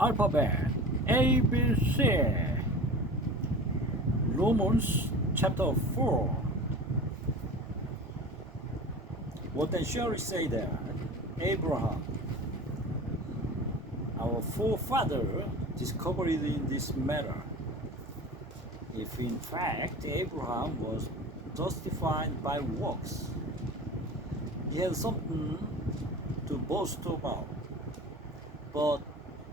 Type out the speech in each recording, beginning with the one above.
alphabet ABC. Romans chapter 4. What then shall we say that Abraham, our forefather, discovered in this matter? If in fact Abraham was justified by works, he had something to boast about, but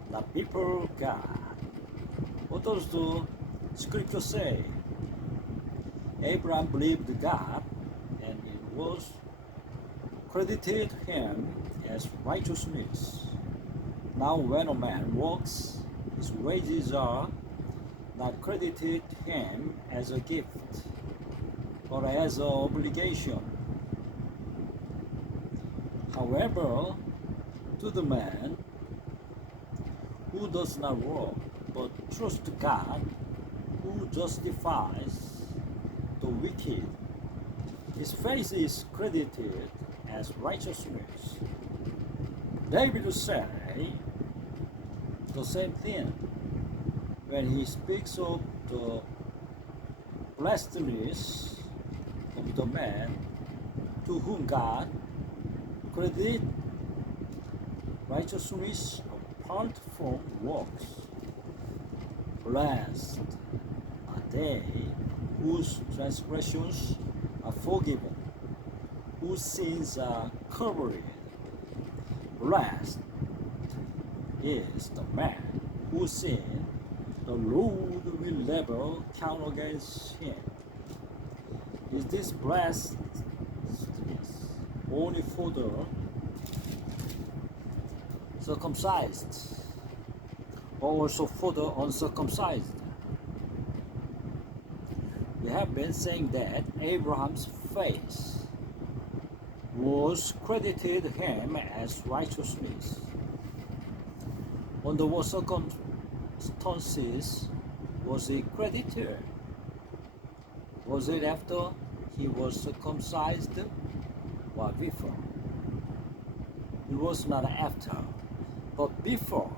not before God. What does the scripture say? Abraham believed God, and it was credited him as righteousness. Now when a man works, his wages are not credited him as a gift or as an obligation. However, to the man who does not work but trusts God, who justifies the wicked, his faith is credited as righteousness. David said the same thing when he speaks of the blessedness of the man to whom God credit righteousness apart from works. Blessed are they whose transgressions are forgiven, whose sins are covered. Blessed is the man whose sin the Lord will never count against him. Is this blessedness only for the circumcised, or also for the uncircumcised? We have been saying that Abraham's faith was credited him as righteousness. Under what circumstances was he credited? Was it after he was circumcised or before? It was not after, but before.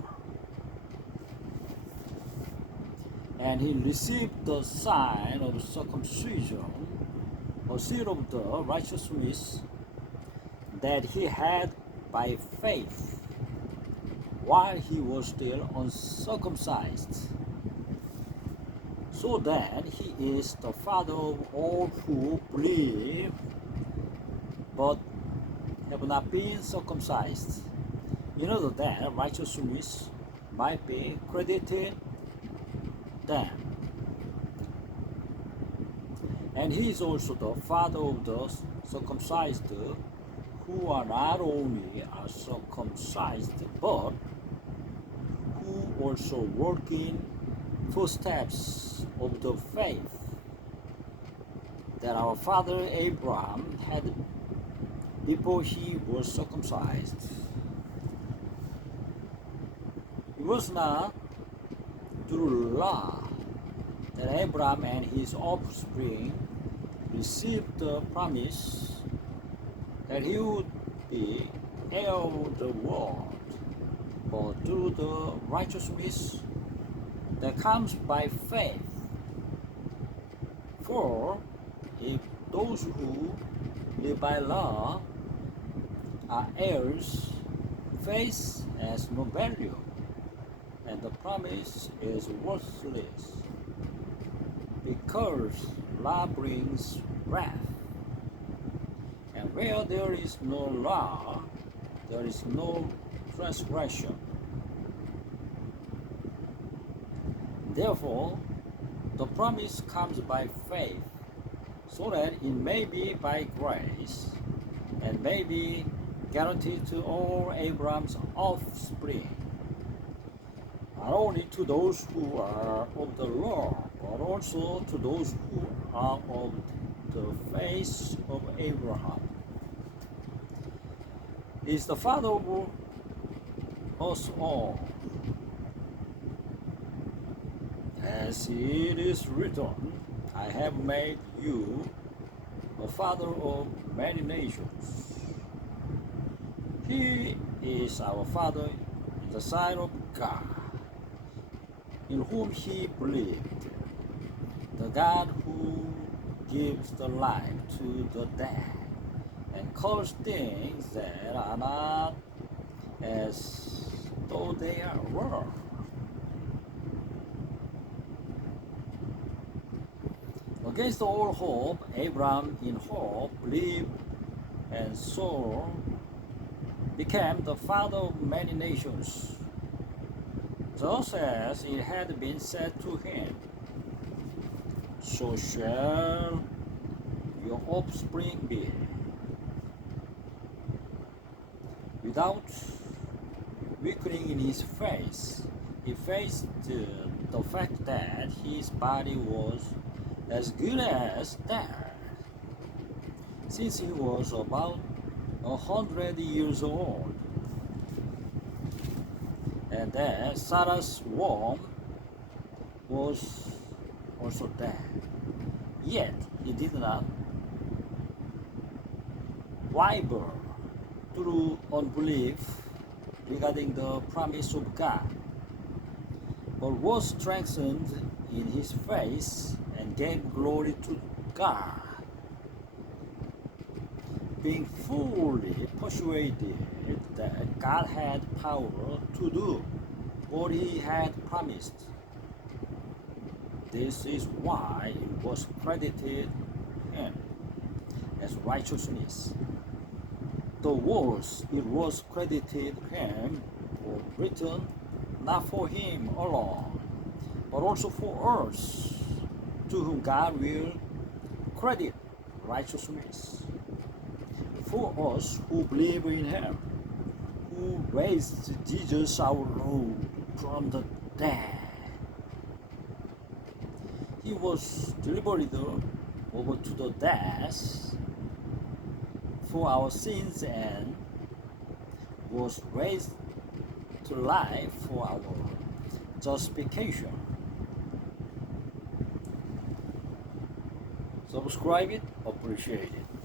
And he received the sign of circumcision, a seal of the righteousness that he had by faith while he was still uncircumcised, so that he is the father of all who believe but have not been circumcised, in order that righteousness might be credited them. And he is also the father of the circumcised, who are not only are circumcised, but who also walk in footsteps of the faith that our father Abraham had before he was circumcised. It was not through law that Abraham and his offspring received the promise that he would be heir of the world, but through the righteousness that comes by faith. For if those who live by law are heirs, faith has no value, and the promise is worthless, because law brings wrath. And where there is no law, there is no transgression. Therefore, the promise comes by faith, so that it may be by grace, and may be guaranteed to all Abraham's offspring, not only to those who are of the law, but also to those who are of the faith of Abraham. He is the father of us all. As it is written, I have made you a father of many nations. He is our Father in the sight of God. in whom he believed, the God who gives the life to the dead and calls things that are not as though they were. Against all hope, Abraham in hope believed, and so became the father of many nations, just as it had been said to him, so shall your offspring be. Without weakening in his face, he faced the fact that his body was as good as dead, since he was about 100 years old, and that Sarah's womb was also dead. Yet he did not waver through unbelief regarding the promise of God, but was strengthened in his faith and gave glory to God, being fully persuaded that God had power to do what he had promised. This is why it was credited him as righteousness. The words it was credited him were written not for him alone, but also for us, to whom God will credit righteousness. For us who believe in him, who raised Jesus our Lord from the dead. He was delivered over to the death for our sins and was raised to life for our justification. Subscribe it, appreciate it.